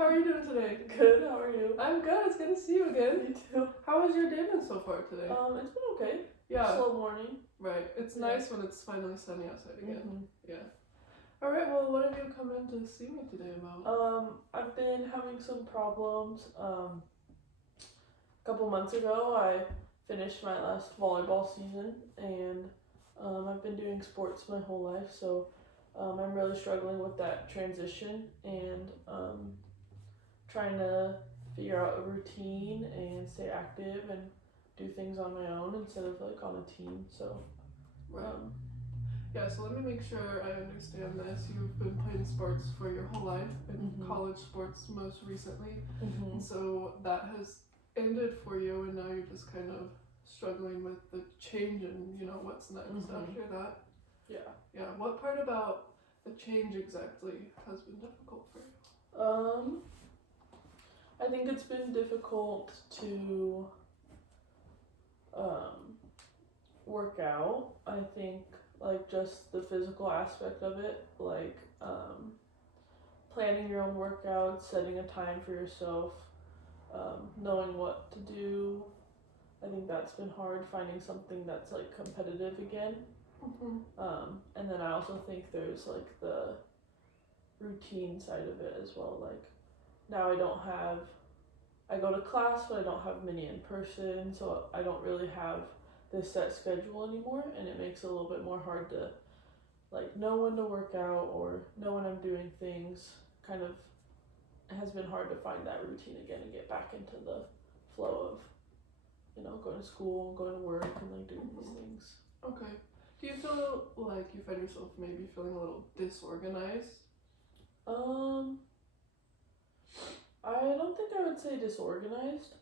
How are you doing today? Good, how are you? I'm good. It's good to see you again. Me too. How has your day been so far today? It's been okay. Yeah. Slow morning. Right. It's Yeah. nice when it's finally sunny outside again. Mm-hmm. Yeah. All right. Well, what have you come in to see me today about? I've been having some problems. A couple months ago, I finished my last volleyball season, and I've been doing sports my whole life, so I'm really struggling with that transition and trying to figure out a routine and stay active and do things on my own instead of like on a team. So, Right. Yeah, so let me make sure I understand this. You've been playing sports for your whole life, and college sports most recently. And so that has ended for you, and now you're just kind of struggling with the change and, what's next after that. Yeah. Yeah, what part about the change exactly has been difficult for you? I think it's been difficult to work out. I think like just the physical aspect of it, like planning your own workouts, setting a time for yourself, knowing what to do. I think that's been hard, finding something that's like competitive again. And then I also think there's like the routine side of it as well. Like now I go to class, but I don't have many in person, so I don't really have this set schedule anymore, and it makes it a little bit more hard to like know when to work out or know when I'm doing things. Kind of has been hard to find that routine again and get back into the flow of, going to school, going to work, and like doing these things. Okay. Do you feel like you find yourself maybe feeling a little disorganized? I don't think I would say disorganized.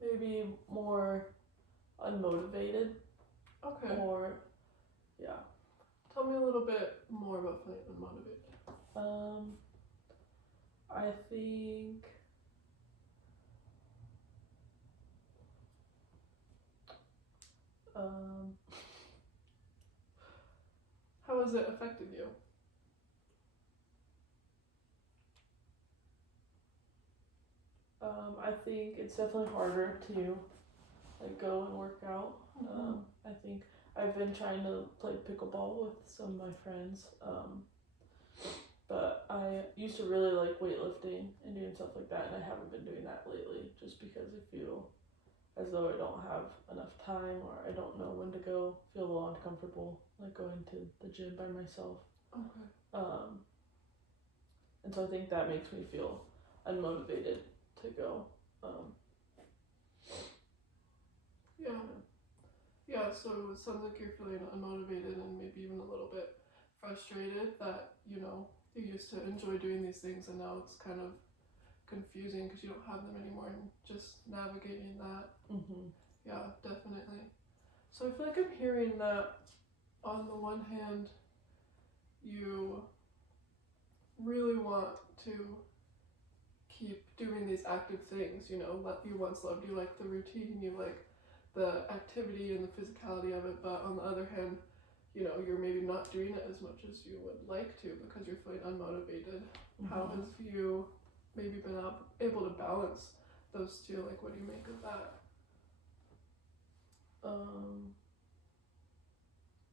Maybe more unmotivated. Okay. Or, yeah. Tell me a little bit more about feeling unmotivated. I think how has it affected you? I think it's definitely harder to like go and work out. I think I've been trying to play pickleball with some of my friends, but I used to really like weightlifting and doing stuff like that, and I haven't been doing that lately just because I feel as though I don't have enough time or I don't know when to go, feel a little uncomfortable like going to the gym by myself. Okay. And so I think that makes me feel unmotivated to go. Yeah, so it sounds like you're feeling unmotivated and maybe even a little bit frustrated that, you used to enjoy doing these things and now it's kind of confusing because you don't have them anymore and just navigating that. Yeah, definitely. So I feel like I'm hearing that on the one hand, you really want to keep doing these active things, that you once loved. You like the routine, you like the activity and the physicality of it, but on the other hand, you're maybe not doing it as much as you would like to because you're feeling unmotivated. How have you maybe been able to balance those two? Like, what do you make of that?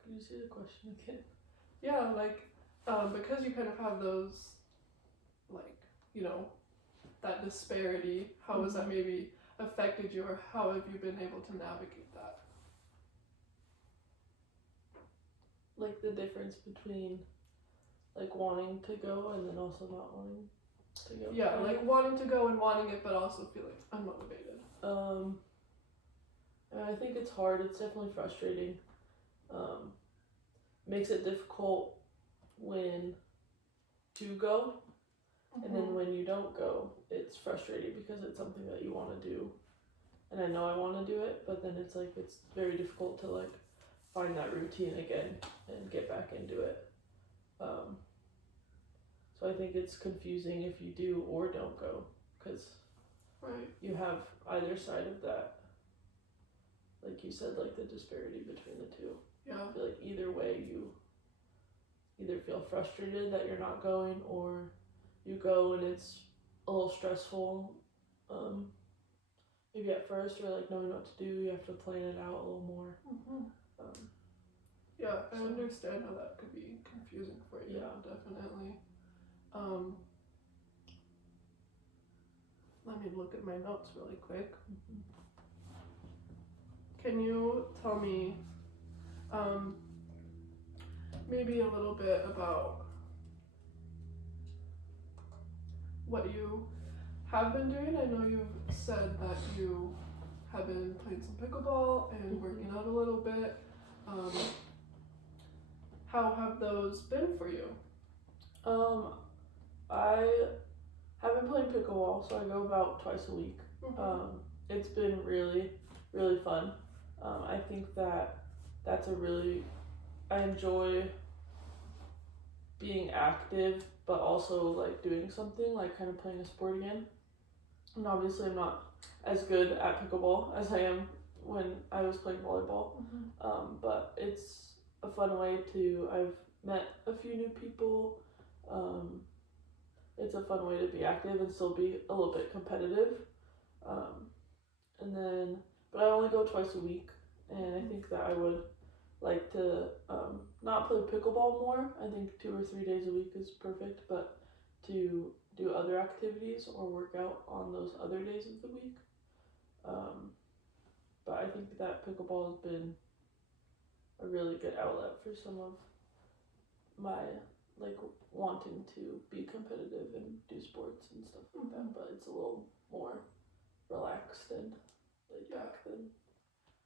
Could you say the question again? Yeah, like, because you kind of have those, like, that disparity, how has that maybe affected you, or how have you been able to navigate that? Like the difference between like wanting to go and then also not wanting to go. Yeah, like wanting to go and wanting it but also feeling unmotivated. And I think it's hard. It's definitely frustrating. Makes it difficult when to go, and then when you don't go, it's frustrating because it's something that you want to do, and I know I want to do it, but then it's like it's very difficult to like find that routine again and get back into it. So I think it's confusing if you do or don't go, because you have either side of that. Like you said, like the disparity between the two. Yeah. I feel like either way you either feel frustrated that you're not going or you go and it's a little stressful. Maybe at first, or like knowing what to do, you have to plan it out a little more. Yeah, I So- understand how that could be confusing for you. Yeah. Definitely. Let me look at my notes really quick. Can you tell me, maybe a little bit about what you have been doing? I know you've said that you have been playing some pickleball and working out a little bit. How have those been for you? I have been playing pickleball, so I go about twice a week. It's been really, really fun. I think that's I enjoy being active, but also like doing something, like kind of playing a sport again. And obviously, I'm not as good at pickleball as I am when I was playing volleyball. But it's a fun way I've met a few new people. It's a fun way to be active and still be a little bit competitive. But I only go twice a week, and I think that I would like to not play pickleball more. I think 2 or 3 days a week is perfect, but to do other activities or work out on those other days of the week. But I think that pickleball has been a really good outlet for some of my like wanting to be competitive and do sports and stuff like that, but it's a little more relaxed and laid back than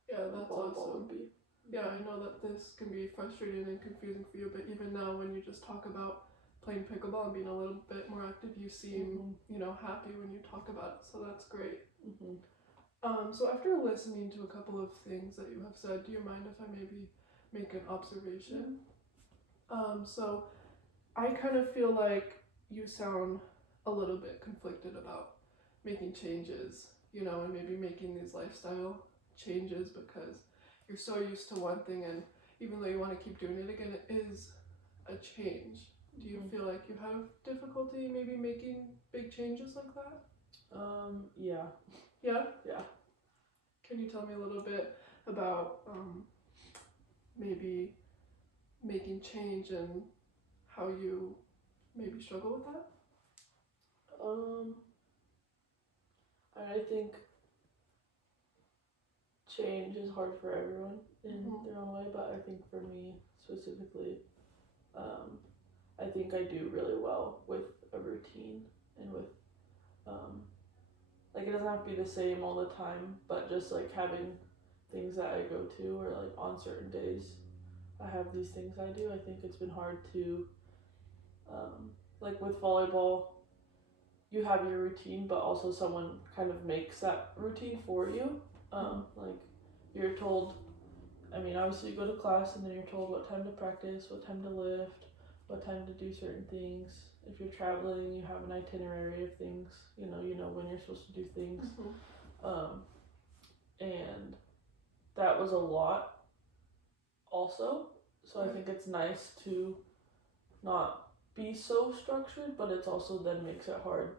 That's volleyball awesome. would be. Yeah, I know that this can be frustrating and confusing for you, but even now when you just talk about playing pickleball and being a little bit more active, you seem, happy when you talk about it, so that's great. So after listening to a couple of things that you have said, do you mind if I maybe make an observation? So I kind of feel like you sound a little bit conflicted about making changes, and maybe making these lifestyle changes because you're so used to one thing, and even though you want to keep doing it again, it is a change. Do you feel like you have difficulty maybe making big changes like that? Yeah. Yeah? Yeah. Can you tell me a little bit about maybe making change and how you maybe struggle with that? I think change is hard for everyone in their own way, but I think for me specifically, I think I do really well with a routine and with like it doesn't have to be the same all the time, but just like having things that I go to or like on certain days I have these things I do. I think it's been hard to like with volleyball you have your routine, but also someone kind of makes that routine for you. Like you're told, obviously you go to class and then you're told what time to practice, what time to lift, what time to do certain things. If you're traveling, you have an itinerary of things, you know when you're supposed to do things. And that was a lot also. So I think it's nice to not be so structured, but it's also then makes it hard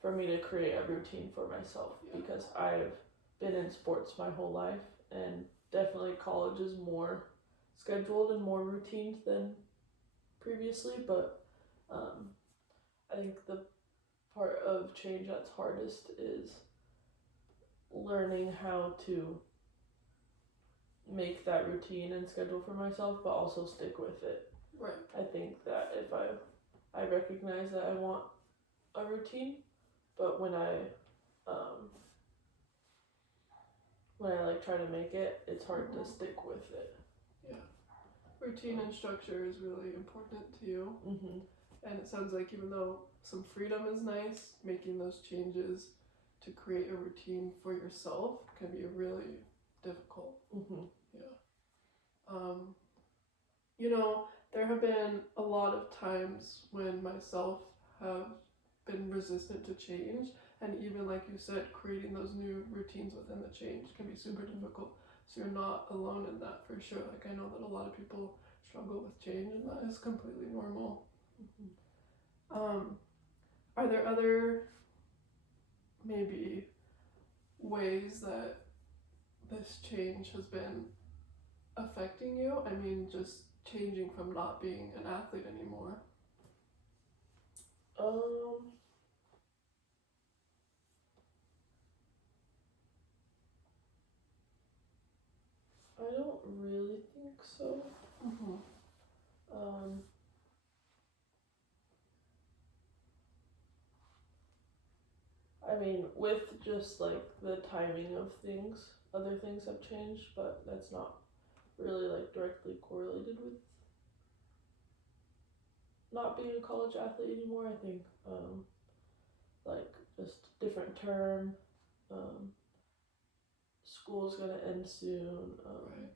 for me to create a routine for myself because I've been in sports my whole life, and definitely college is more scheduled and more routine than previously, but I think the part of change that's hardest is learning how to make that routine and schedule for myself, but also stick with it. Right. I think that if I recognize that I want a routine, but when I like try to make it, it's hard to stick with it. Yeah. Routine and structure is really important to you. And it sounds like even though some freedom is nice, making those changes to create a routine for yourself can be really difficult. There have been a lot of times when myself have been resistant to change, and even like you said, creating those new routines within the change can be super difficult. So you're not alone in that for sure. Like I know that a lot of people struggle with change, and that is completely normal. Are there other maybe ways that this change has been affecting you? I mean, just changing from not being an athlete anymore. I don't really think so. Mm-hmm. I mean, with just like the timing of things, other things have changed, but that's not really like directly correlated with not being a college athlete anymore. I think like just different term, school's gonna end soon. Right.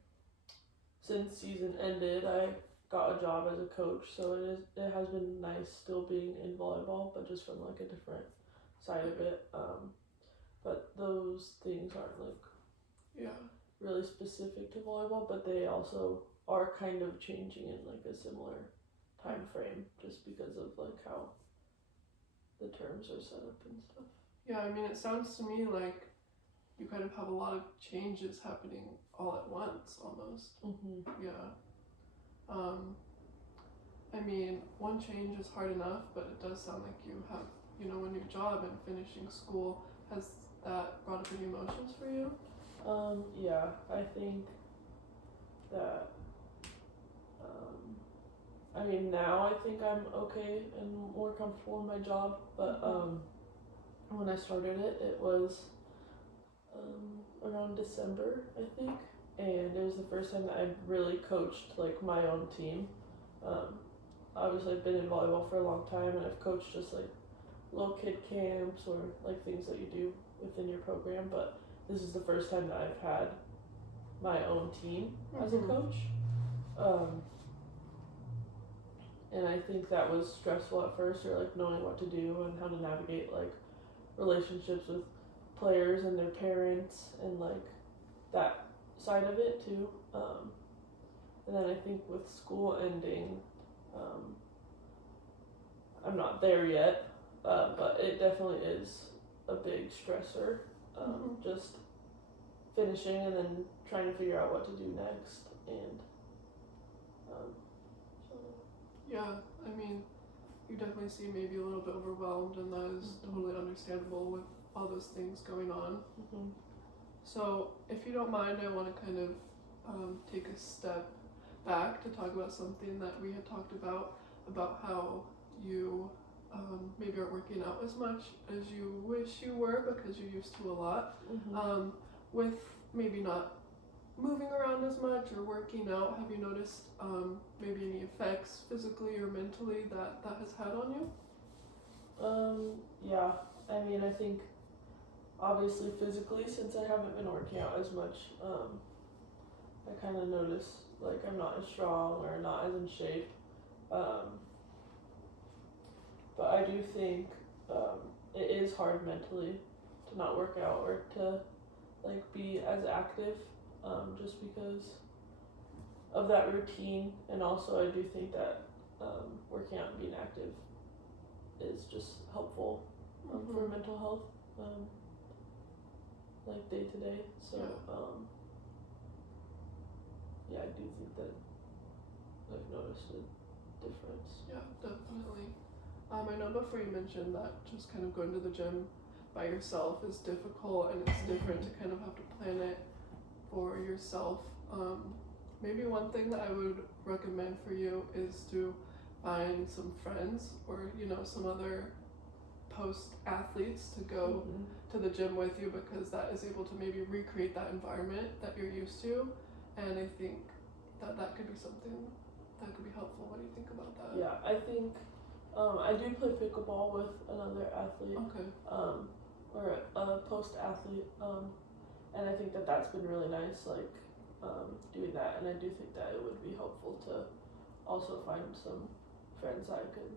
Since season ended, I got a job as a coach, so it has been nice still being in volleyball, but just from like a different side of it. But those things aren't like really specific to volleyball, but they also are kind of changing in like a similar time frame, just because of like how the terms are set up and stuff. Yeah, I mean, it sounds to me like you kind of have a lot of changes happening all at once, almost. Mm-hmm. Yeah. I mean, one change is hard enough, but it does sound like you have, a new job and finishing school. Has that brought up any emotions for you? Yeah, I think that, I mean, now I think I'm okay and more comfortable in my job, but, when I started it, it was, around December, I think, and it was the first time that I really coached, like, my own team. Obviously I've been in volleyball for a long time, and I've coached just, like, little kid camps or, like, things that you do within your program, but this is the first time that I've had my own team as a coach. And I think that was stressful at first, or like knowing what to do and how to navigate like relationships with players and their parents and like that side of it too. And then I think with school ending, I'm not there yet, but it definitely is a big stressor. Just finishing and then trying to figure out what to do next, and Yeah, I mean, you definitely seem maybe a little bit overwhelmed, and that is totally understandable with all those things going on. So, if you don't mind, I want to kind of take a step back to talk about something that we had talked about how you maybe aren't working out as much as you wish you were because you used to a lot. With maybe not moving around as much or working out, have you noticed maybe any effects physically or mentally that has had on you? Yeah, I mean, I think obviously physically, since I haven't been working out as much, I kind of notice like I'm not as strong or not as in shape. But I do think it is hard mentally to not work out or to like be as active, just because of that routine. And also I do think that working out and being active is just helpful for mental health, like day to day. So yeah, I do think that I've noticed a difference. Yeah, definitely. I know before you mentioned that just kind of going to the gym by yourself is difficult, and it's different to kind of have to plan it for yourself. Maybe one thing that I would recommend for you is to find some friends or some other post athletes to go to the gym with you, because that is able to maybe recreate that environment that you're used to, and I think that could be something that could be helpful. What do you think about that? Yeah, I think I do play pickleball with another athlete, Okay. Or a post athlete, and I think that that's been really nice, like doing that, and I do think that it would be helpful to also find some friends I could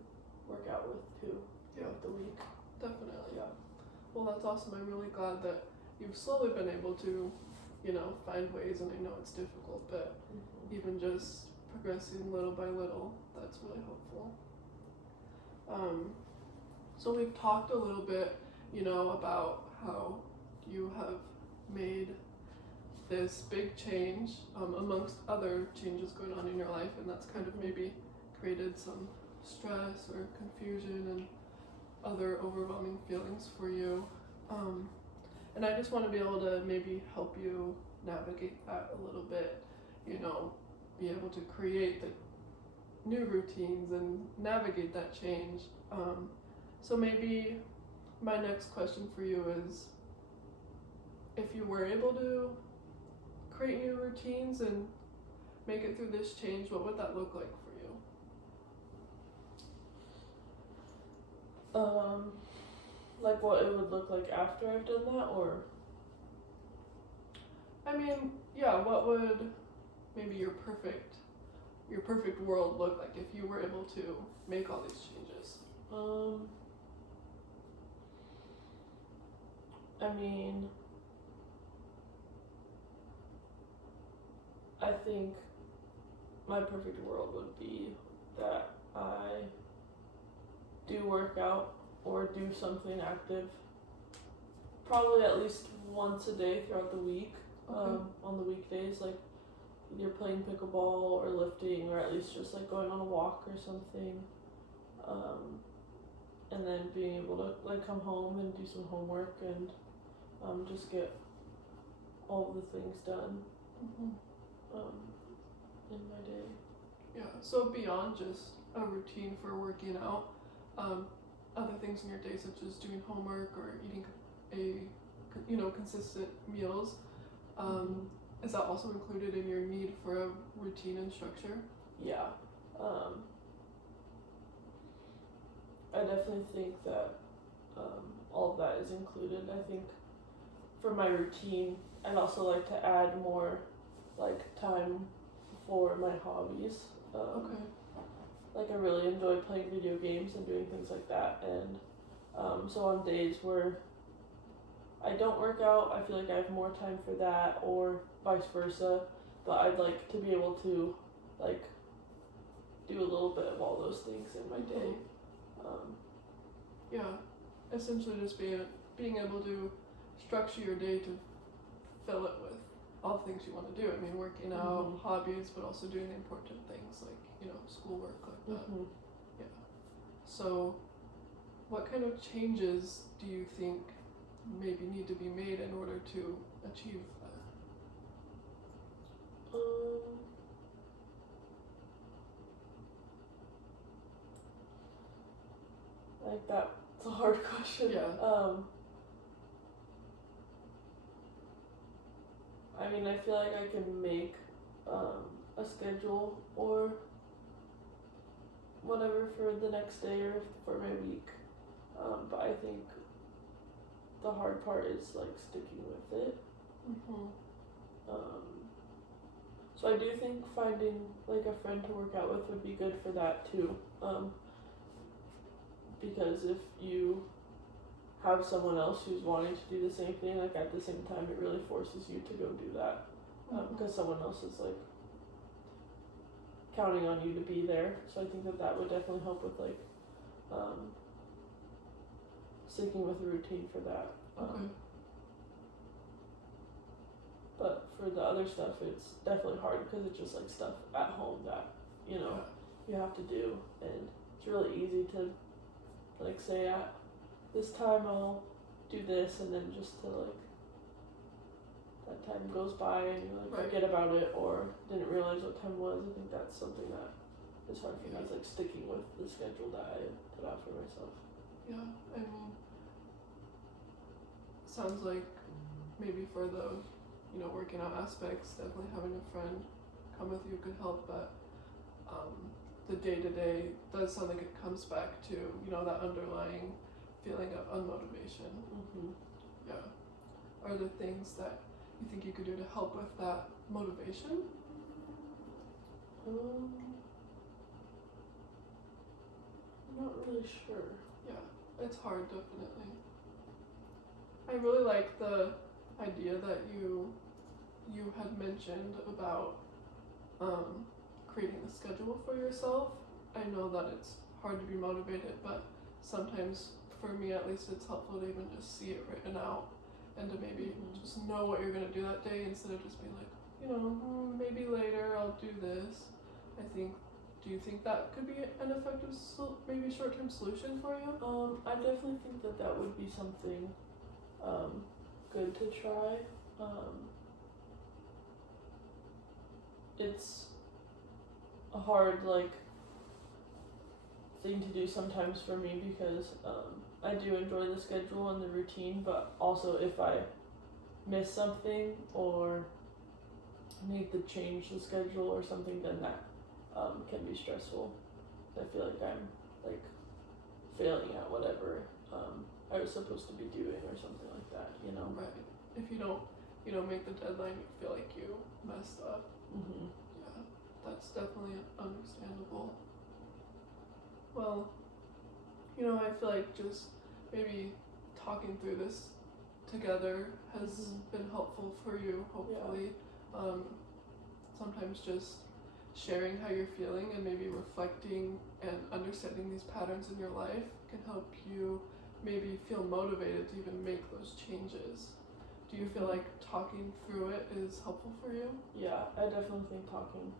work out with too throughout the week. Definitely. Yeah. Well, that's awesome. I'm really glad that you've slowly been able to, find ways, and I know it's difficult, but even just progressing little by little, that's really helpful. So we've talked a little bit, about how you have made this big change amongst other changes going on in your life, and that's kind of maybe created some stress or confusion and other overwhelming feelings for you. And I just want to be able to maybe help you navigate that a little bit, be able to create the new routines and navigate that change. So maybe my next question for you is, if you were able to create new routines and make it through this change, what would that look like for you? Like what it would look like after I've done that, or? I mean, yeah, what would maybe your perfect world look like if you were able to make all these changes? I mean, I think my perfect world would be that I do work out or do something active probably at least once a day throughout the week. Okay. On the weekdays, like either playing pickleball or lifting, or at least just like going on a walk or something. And then being able to like come home and do some homework and just get all of the things done in my day. Yeah, so beyond just a routine for working out, other things in your day such as doing homework or eating consistent meals, is that also included in your need for a routine and structure? Yeah. I definitely think that all of that is included. I think for my routine, I'd also like to add more like time for my hobbies. Okay. Like I really enjoy playing video games and doing things like that, and so on days where I don't work out, I feel like I have more time for that, or vice versa. But I'd like to be able to like do a little bit of all those things in my day. Yeah, essentially just being able to structure your day to fill it with all the things you want to do. I mean, working out, hobbies, but also doing the important things like, schoolwork like that. Yeah. So what kind of changes do you think maybe need to be made in order to achieve that? Like that's a hard question. Yeah. I mean, I feel like I can make a schedule or whatever for the next day or for my week. But I think the hard part is like sticking with it. So I do think finding like a friend to work out with would be good for that too. Because if you have someone else who's wanting to do the same thing, like at the same time, it really forces you to go do that. Because someone else is like counting on you to be there. So I think that would definitely help with like sticking with a routine for that. Okay. But for the other stuff, it's definitely hard because it's just like stuff at home that you have to do, and it's really easy to like say at this time I'll do this, and then just to like that time goes by and you like forget about it or didn't realize what time was. I think that's something that is hard for me, is like sticking with the schedule that I put out for myself. Yeah, I mean, sounds like maybe for the working out aspects, definitely having a friend come with you could help, but the day-to-day does sound like it comes back to that underlying feeling of unmotivation. Yeah. Are there things that you think you could do to help with that motivation? I'm not really sure. Yeah, it's hard, definitely. I really like the idea that you had mentioned about creating a schedule for yourself. I know that it's hard to be motivated, but sometimes, for me at least, it's helpful to even just see it written out and to maybe just know what you're going to do that day instead of just being like, maybe later I'll do this. Do you think that could be an effective, maybe short-term solution for you? I definitely think that would be something good to try. It's a hard thing to do sometimes for me because I do enjoy the schedule and the routine, but also if I miss something or need to change the schedule or something, then that can be stressful. I feel like I'm failing at whatever I was supposed to be doing or something like that, Right. If you don't make the deadline, you feel like you messed up. Mm-hmm. Yeah, that's definitely understandable. Well, I feel like just maybe talking through this together has been helpful for you, hopefully. Yeah. Sometimes just sharing how you're feeling and maybe reflecting and understanding these patterns in your life can help you maybe feel motivated to even make those changes. Do you feel like talking through it is helpful for you? Yeah, I definitely think talking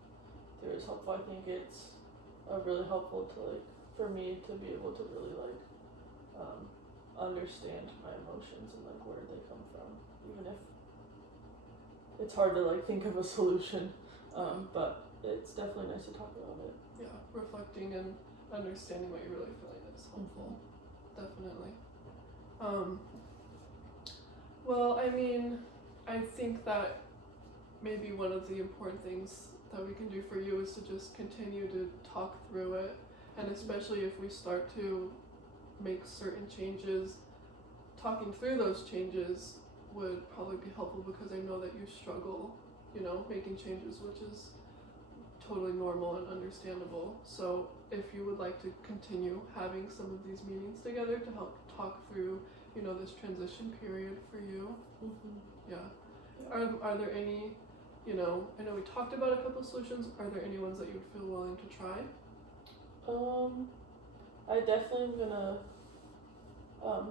through is helpful. I think it's really helpful to for me to be able to really understand my emotions and where they come from, even if it's hard to think of a solution. But it's definitely nice to talk about it. Yeah, reflecting and understanding what you're really feeling is helpful. Definitely. Well, I think that maybe one of the important things that we can do for you is to just continue to talk through it, and especially if we start to make certain changes, talking through those changes would probably be helpful because I know that you struggle, making changes, which is totally normal and understandable. So if you would like to continue having some of these meetings together to help talk through, this transition period for you. Yeah. Are there any, I know we talked about a couple of solutions. Are there any ones that you would feel willing to try? I definitely am gonna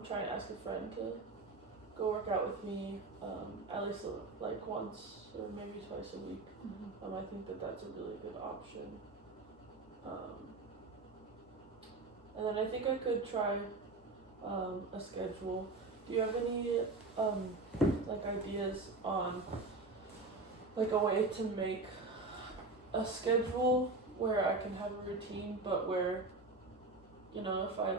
try and ask a friend to go work out with me at least once or maybe twice a week. I think that's a really good option. And then I think I could try a schedule. Do you have any ideas on a way to make a schedule where I can have a routine, but where if I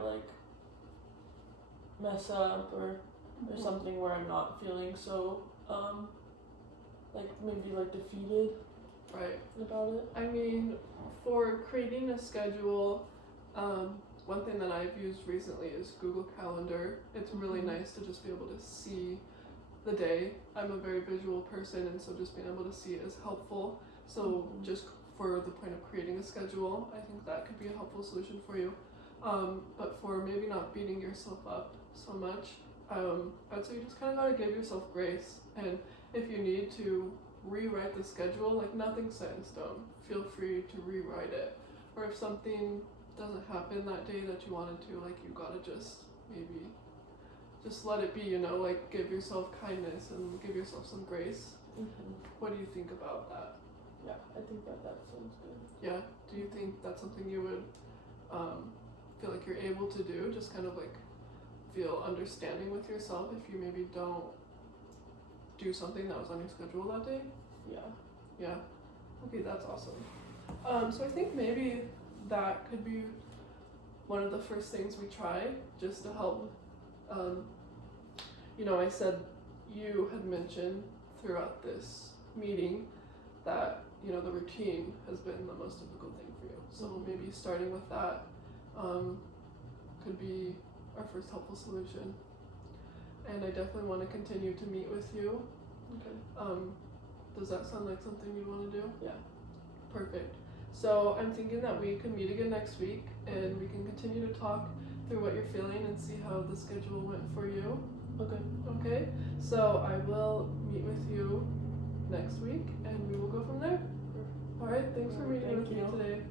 mess up or something where I'm not feeling so maybe defeated right about it? For creating a schedule, one thing that I've used recently is Google Calendar. It's really nice to just be able to see the day. I'm a very visual person, and so just being able to see it is helpful. So just for the point of creating a schedule, I think that could be a helpful solution for you. But for maybe not beating yourself up so much, I'd say you just kind of gotta give yourself grace. And if you need to rewrite the schedule, nothing's set in stone. Feel free to rewrite it. Or if something doesn't happen that day that you wanted to, you gotta just maybe just let it be, give yourself kindness and give yourself some grace. What do you think about that? Yeah, I think that sounds good. Yeah, do you think that's something you would feel like you're able to do? Just kind of feel understanding with yourself if you maybe don't do something that was on your schedule that day? Yeah. Okay, that's awesome. So I think maybe that could be one of the first things we try, just to help. I said you had mentioned throughout this meeting that the routine has been the most difficult thing for you. So maybe starting with that could be our first helpful solution. And I definitely want to continue to meet with you. Okay. Does that sound like something you want to do? Yeah. Perfect. So I'm thinking that we can meet again next week and we can continue to talk through what you're feeling and see how the schedule went for you. Okay? So I will meet with you next week and we will go from there. Alright, thanks for meeting with me today.